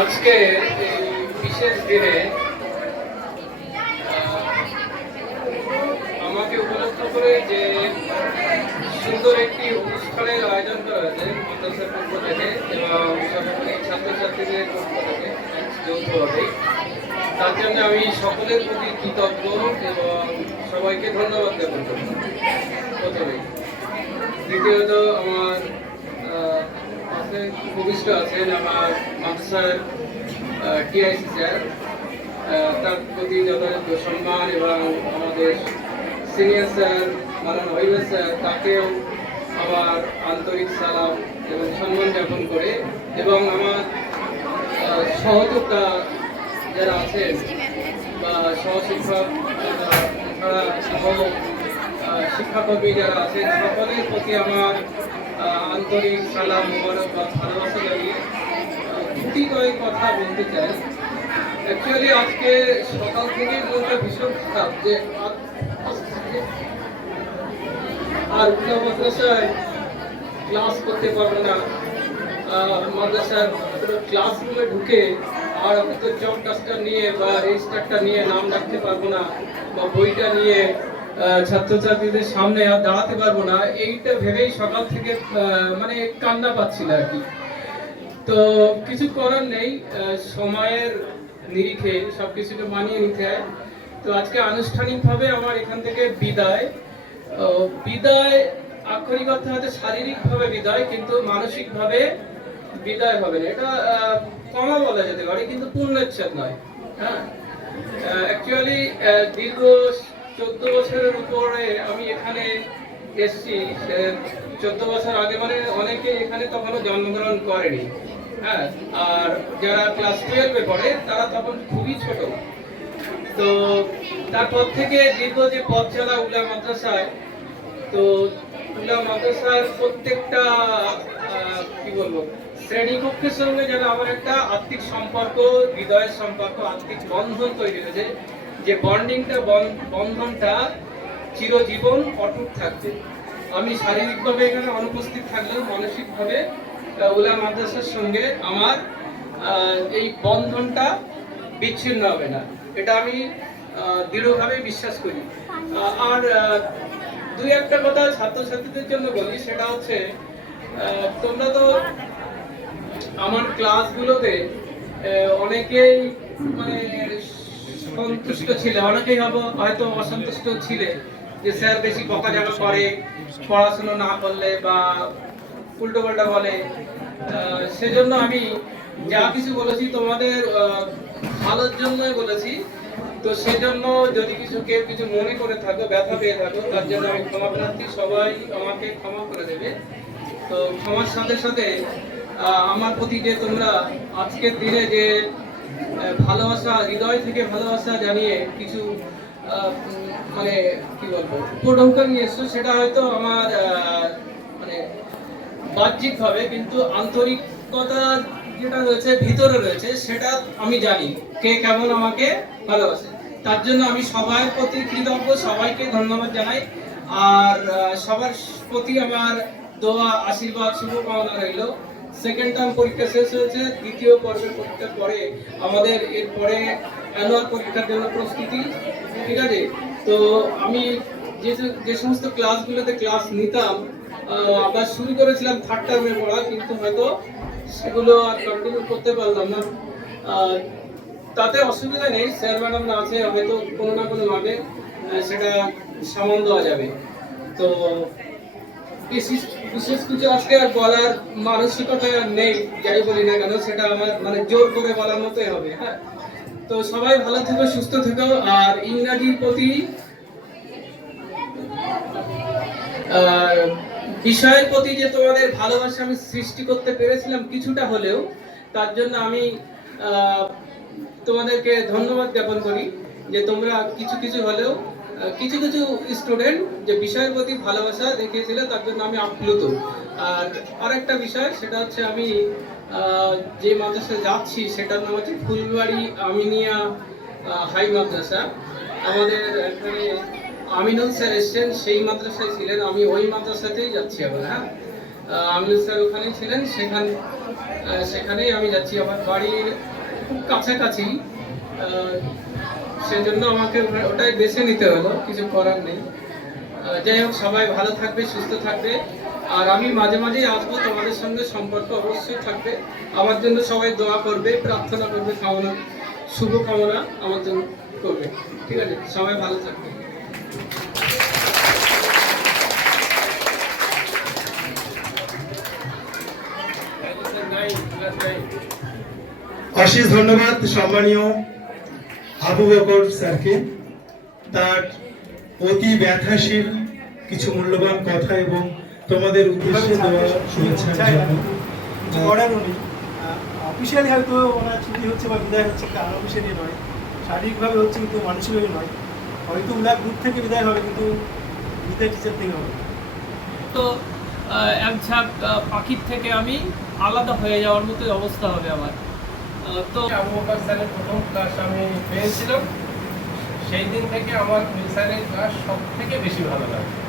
আজকে বিশেষ দিনে আমাকে উপলক্ষ করে যে সুন্দর একটি অনুষ্ঠানের আয়োজন করা হয়েছে মাদ্রাসার পক্ষ থেকে এবং ছাত্রছাত্রীদের পক্ষ থেকে যৌথভাবে তার জন্য আমি সকলের প্রতি কৃতজ্ঞ এবং সবাইকে ধন্যবাদ জ্ঞাপন করব প্রথমেই। দ্বিতীয়ত, আমার পাশে ভূমিষ্ঠ আছেন আমার মাদ্রাসার টিআইসি স্যার। তার প্রতি যথাযথ সম্মান এবং আমাদের senior sir Malan Wahid sir তাকেও আমার আন্তরিক সালাম এবং সম্মান জ্ঞাপন করে এবং আমার আহ, যারা আছেন বা সহশিক্ষক যারা সহ শিক্ষাকর্মী যারা আছেন, সকলের প্রতি আমার আন্তরিক সালাম, মোবারক বা ভালোবাসা জানিয়ে দুটি কয়েক কথা বলতে চাই। অ্যাকচুয়ালি আজকে সকাল থেকে মনটা ভীষণ খারাপ যে আর মাদ্রাসায় ক্লাস করতে পারব না। মাদ্রাসার ক্লাসরুমে ঢুকে আর আমি তো জব ডাস্টার নিয়ে বা রেজিস্টারটা নিয়ে নাম রাখতে পারব না বা বইটা নিয়ে ছাত্রছাত্রীদের সামনে আর দাঁড়াতে পারব না। এইটা ভেবেই সকাল থেকে মানে কান্না পাচ্ছিল আর কি। তো কিছু করার নেই সময়ের নিরিখে সব কিছুকে মানিয়ে নিতে হয়। তো আজকে আনুষ্ঠানিকভাবে আমার এখান থেকে বিদায়। বিদায় আক্ষরিক অর্থে হয়তো শারীরিকভাবে বিদায়, কিন্তু মানসিকভাবে বিদায় হবে না। এটা কমা বলা যেতে পারে, কিন্তু পূর্ণচ্ছেদ নয়। হ্যাঁ? অ্যাকচুয়ালি দীর্ঘ চোদ্দ বছরের উপরে আমি এখানে এসছি। চোদ্দ বছর আগে মানে অনেকে এখানে তখনও জন্মগ্রহণ করেনি। হ্যাঁ আর যারা ক্লাস টুয়েলভে পড়ে, তারা তখন খুবই ছোট। তো তারপর থেকে দীর্ঘ যে পথ চলা উলা মাদ্রাসায়। তো উলা মাদ্রাসার প্রত্যেকটা কি বলব, শ্রেণীকক্ষের সঙ্গে যেন আমার একটা আত্মিক সম্পর্ক, হৃদয়ের সম্পর্ক, আত্মিক বন্ধন তৈরি হয়েছে। যে বন্ডিংটা বন্ধনটা চিরজীবন অটুট থাকবে। আমি শারীরিকভাবে এখানে অনুপস্থিত থাকলেও মানসিকভাবে উলা মাদ্রাসার সঙ্গে আমার এই বন্ধনটা বিচ্ছিন্ন হবে না। এটা আমি দৃঢ়ভাবে বিশ্বাস করি। আর দুই একটা কথা ছাত্রছাত্রীদের জন্য বলি, সেটা হচ্ছে তোমরা তো আমার ক্লাসগুলোতে অনেকেই মানে সন্তুষ্ট ছিলে। অনেকেই হব হয়তো অসন্তুষ্ট ছিলে যে স্যার বেশি বকাঝকা করে, পড়াশুনো না করলে বা উল্টো পাল্টা বলে সেজন্য আমি যা কিছু বলেছি তোমাদের ভালোর জন্যই বলেছি। তো সেজন্য যদি কিছু কেউ কিছু মনে করে থাকো, ব্যথা পেয়ে থাকো, তার জন্য আমি ক্ষমা প্রার্থী সবাই আমাকে ক্ষমা করে দেবে। তো ক্ষমার সাথে সাথে আমার প্রতি যে তোমরা আজকের দিনে যে ভালোবাসা, হৃদয় থেকে ভালোবাসা জানিয়ে কিছু মানে কি বলব উপঢৌকা নিয়ে এসছো, সেটা হয়তো আমার মানে বাহ্যিকভাবে, কিন্তু আন্তরিকতা যেটা রয়েছে, ভিতরে রয়েছে, সেটা আমি জানি কে কেমন আমাকে ভালোবাসে। তার জন্য আমি সবার প্রতি কৃতজ্ঞ, সবাইকে ধন্যবাদ জানাই। আর সবার প্রতি আমার দোয়া, আশীর্বাদ, শুভকামনা রইল। সেকেন্ড টার্ম পরীক্ষা শেষ হয়েছে, দ্বিতীয় পর্বের পরীক্ষার পরে আমাদের এরপরে অ্যানুয়াল পরীক্ষার জন্য প্রস্তুতি, ঠিক আছে? তো আমি যে যে সমস্ত ক্লাসগুলোতে ক্লাস নিতাম আবার শুরু করেছিলাম থার্ড টার্মে পড়া, কিন্তু হয়তো সেগুলো আর কন্টিনিউ করতে পারলাম না। তাতে অসুবিধা নেই স্যার ম্যাডাম না আছে, হয়তো কোনো না কোনো ভাবে সেটা সামাল দেওয়া যাবে। তো বিশেষ কিছু আজকে বলার মানসিকতা নেই, যাই বলি না কেন, সেটা আমার মানে জোর করে বলার মতোই হবে হ্যাঁ? তো সবাই ভালো থেকো, সুস্থ থেকো, আর ইংরাজির প্রতি বিষয়ের প্রতি যে তোমাদের ভালোবাসা আমি সৃষ্টি করতে পেরেছিলাম কিছুটা হলেও, তার জন্য আমি তোমাদেরকে ধন্যবাদ জ্ঞাপন করি যে তোমরা কিছু কিছু হলেও কিছু কিছু স্টুডেন্ট যে বিষয়ের প্রতি ভালোবাসা দেখিয়েছিল, তার জন্য আমি আপ্লুত। আর আরেকটা বিষয়, সেটা হচ্ছে আমি যে মাদ্রাসায় যাচ্ছি, সেটার নাম হচ্ছে ফুলবাড়ি আমিনিয়া হাই মাদ্রাসা। আমাদের এখানে আমিনুল স্যার এসছেন, সেই মাদ্রাসায় ছিলেন। আমি ওই মাদ্রাসাতেই যাচ্ছি আবার হ্যাঁ? আমিনুল স্যার ওখানেই ছিলেন, সেখান সেখানেই আমি যাচ্ছি। আমার বাড়ির খুব কাছাকাছি সেজন্য আমাকে ওটাই বেছে নিতে হলো, কিছু করার নেই। যাই হোক, সবাই ভালো থাকবে, সুস্থ থাকবে। আর আমি মাঝে মাঝেই আসব, তোমাদের সঙ্গে সম্পর্ক অবশ্যই থাকবে। আমার জন্য সবাই দোয়া করবে, প্রার্থনা করবে, কামনা, শুভ কামনা আমার জন্য করবে। ঠিক আছে? সবাই ভালো থাকবে। অশেষ ধন্যবাদ, সম্মানীয় আবু বকর স্যারকে তার অতি ব্যথাশীল কিছু মূল্যবান কথা এবং তোমাদের উদ্দেশ্যে দেওয়া নেই অফিসিয়ালি হয়তো ওনার ছুটি হচ্ছে বা বিদায় হচ্ছে কিন্তু আনঅফিসিয়ালি নয়। শারীরিকভাবে হচ্ছে কিন্তু মানসিকভাবে নয়। হয়তো উনার দূর থেকে বিদায় হবে কিন্তু বিদায় টিচার থেকে হবে। তো আহ, এক ঝাঁক পাখির থেকে আমি আলাদা হয়ে যাওয়ার মতো অবস্থা হবে আমার। তো আবু স্যারের প্রথম ক্লাস আমি পেয়েছিলাম। সেই দিন থেকে আমার স্যারের ক্লাস সব থেকে বেশি ভালো লাগে।